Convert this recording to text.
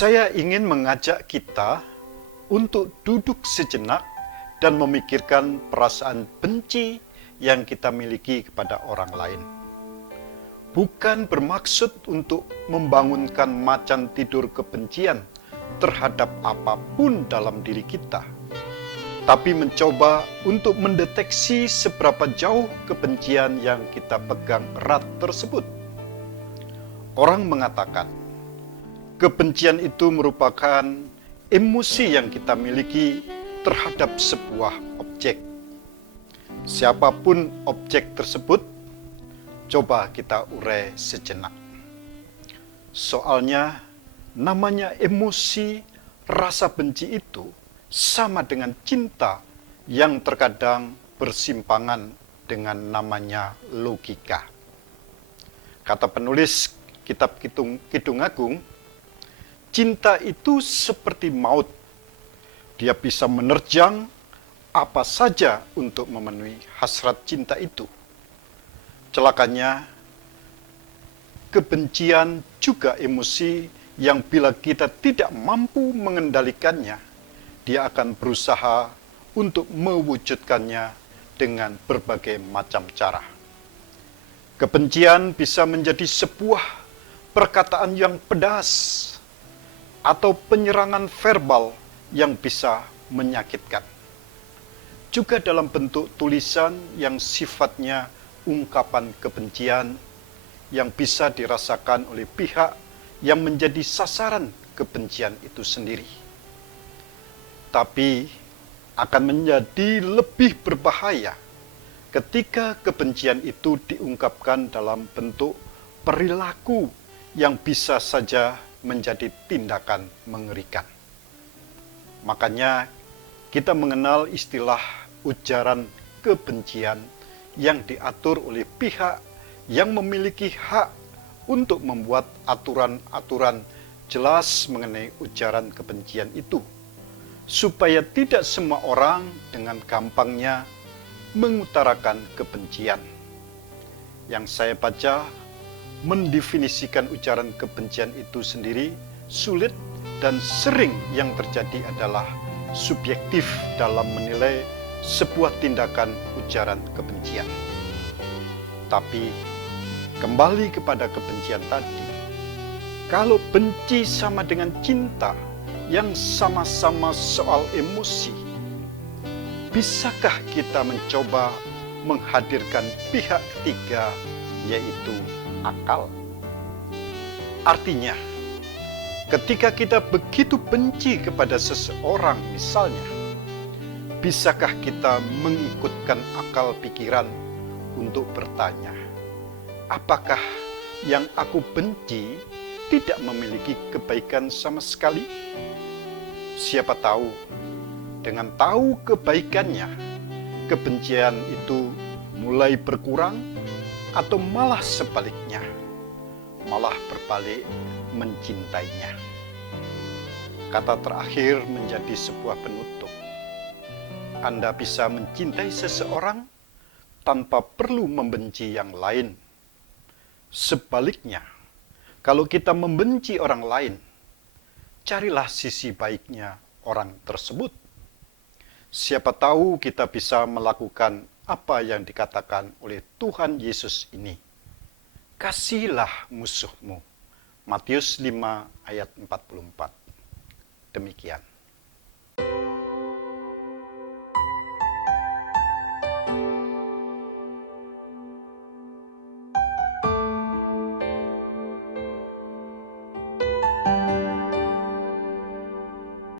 Saya ingin mengajak kita untuk duduk sejenak dan memikirkan perasaan benci yang kita miliki kepada orang lain. Bukan bermaksud untuk membangunkan macan tidur kebencian terhadap apapun dalam diri kita, tapi mencoba untuk mendeteksi seberapa jauh kebencian yang kita pegang erat tersebut. Orang mengatakan, kebencian itu merupakan emosi yang kita miliki terhadap sebuah objek. Siapapun objek tersebut, coba kita urai sejenak. Soalnya, namanya emosi, rasa benci itu sama dengan cinta yang terkadang bersimpangan dengan namanya logika. Kata penulis kitab Kidung Agung, cinta itu seperti maut. Dia bisa menerjang apa saja untuk memenuhi hasrat cinta itu. Celakanya, kebencian juga emosi yang bila kita tidak mampu mengendalikannya, dia akan berusaha untuk mewujudkannya dengan berbagai macam cara. Kebencian bisa menjadi sebuah perkataan yang pedas atau penyerangan verbal yang bisa menyakitkan. Juga dalam bentuk tulisan yang sifatnya ungkapan kebencian yang bisa dirasakan oleh pihak yang menjadi sasaran kebencian itu sendiri. Tapi akan menjadi lebih berbahaya ketika kebencian itu diungkapkan dalam bentuk perilaku yang bisa saja menjadi tindakan mengerikan. Makanya kita mengenal istilah ujaran kebencian yang diatur oleh pihak yang memiliki hak untuk membuat aturan-aturan jelas mengenai ujaran kebencian itu, supaya tidak semua orang dengan gampangnya mengutarakan kebencian. Yang saya baca mendefinisikan ujaran kebencian itu sendiri sulit, dan sering yang terjadi adalah subjektif dalam menilai sebuah tindakan ujaran kebencian. Tapi kembali kepada kebencian tadi, kalau benci sama dengan cinta yang sama-sama soal emosi, bisakah kita mencoba menghadirkan pihak ketiga, yaitu akal? Artinya, ketika kita begitu benci kepada seseorang misalnya, bisakah kita mengikutkan akal pikiran untuk bertanya, apakah yang aku benci tidak memiliki kebaikan sama sekali? Siapa tahu, dengan tahu kebaikannya, kebencian itu mulai berkurang, atau malah sebaliknya, malah berbalik mencintainya. Kata terakhir menjadi sebuah penutup. Anda bisa mencintai seseorang tanpa perlu membenci yang lain. Sebaliknya, kalau kita membenci orang lain, carilah sisi baiknya orang tersebut. Siapa tahu kita bisa melakukan apa yang dikatakan oleh Tuhan Yesus ini. Kasihilah musuhmu. Matius 5 ayat 44. Demikian.